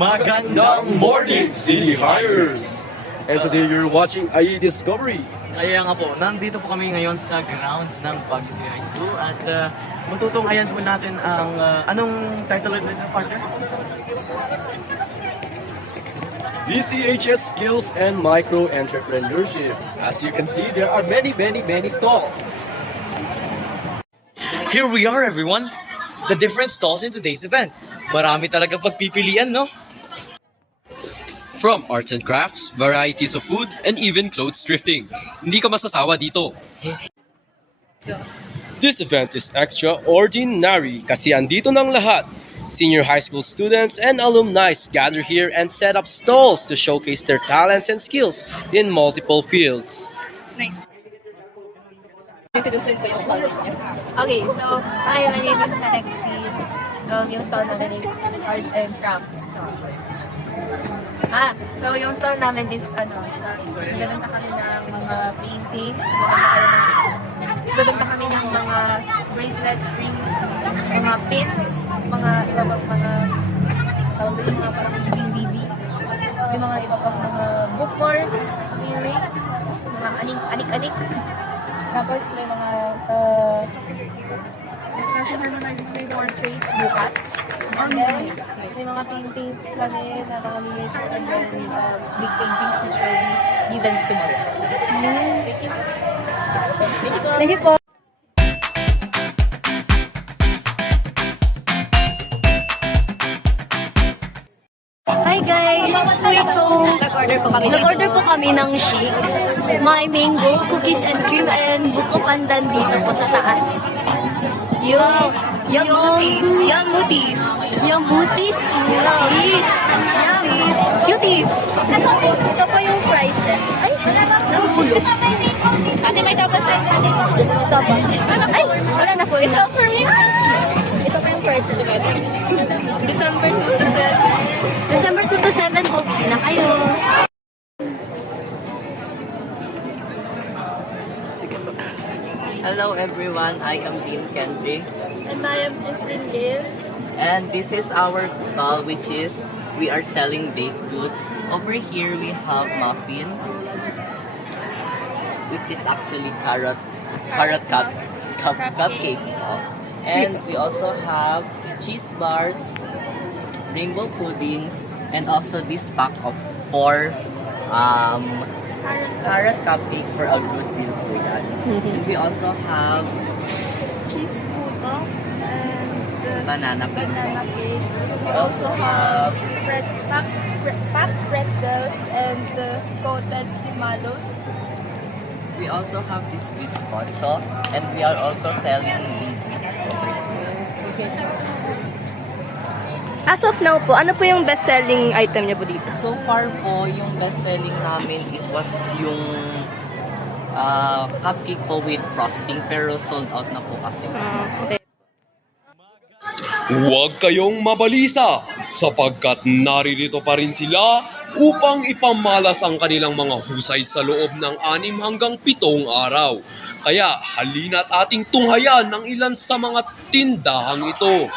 Magandang morning, City Hires! And today you're watching IE Discovery. Kaya nga po, nandito po kami ngayon sa grounds ng Baguio City High School at matutunghayan po natin ang anong title ulit ng partner? BCHS Skills and Micro Entrepreneurship. As you can see, there are many stalls. Here we are, everyone! The different stalls in today's event. Marami talaga pagpipilian, no? From arts and crafts, varieties of food, and even clothes thrifting. Hindi ka masasawa dito. This event is extraordinary kasi andito ng lahat. Senior high school students and alumni gather here and set up stalls to showcase their talents and skills in multiple fields. Nice. Introduce ko yung stall niyo. Okay, so hi, my name is Alexi. Yung stall namin is Arts and Crafts. So yung stall namin is nagbebenta kami ng mga paintings, nagbebenta kami ng mga bracelets, rings, mga pins, mga iba pang mga tawag din mga parang BB. May mga iba pang mga bookmarks, earrings, mga anik-anik. Tapos may mga may portraits bukas. And then, may mga paintings kami na mga liit and then big paintings which will be given tomorrow. Thank you po. Hi guys! So, nag-order po kami ng shakes. My mango, cookies and cream, and buko pandan dito po sa taas. Yung mutis. Yung mutis. Yung mutis. Mutis. Cuties. Ito pa yung prices. Ay, nahulog. Ate, may dapat sa dapat. Ay, wala na po. It's all for me. Ito pa yung prices. December 2 to 7. December 2 to 7 po. Na kayo. Hello everyone, I am Dean Kendrick. And I am Jocelyn Gill. And this is our stall, which is we are selling baked goods. Over here we have muffins, which is actually cupcakes. And we also have cheese bars, rainbow puddings, and also this pack of 4 carrot cupcakes for a good deal for that. And we also have Cheese puto and banana cake. We also have packed pretzels and coated limalos. We also have this bizcocho, and we are also selling. As of now po, ano po yung best-selling item niya po dito? So far po, yung best selling namin, it was yung cupcake po with frosting, pero sold out na po kasi. Okay. Huwag kayong mabalisa sapagkat naririto pa rin sila upang ipamalas ang kanilang mga husay sa loob ng 6 hanggang 7 araw. Kaya halina't ating tunghayan ng ilan sa mga tindahang ito.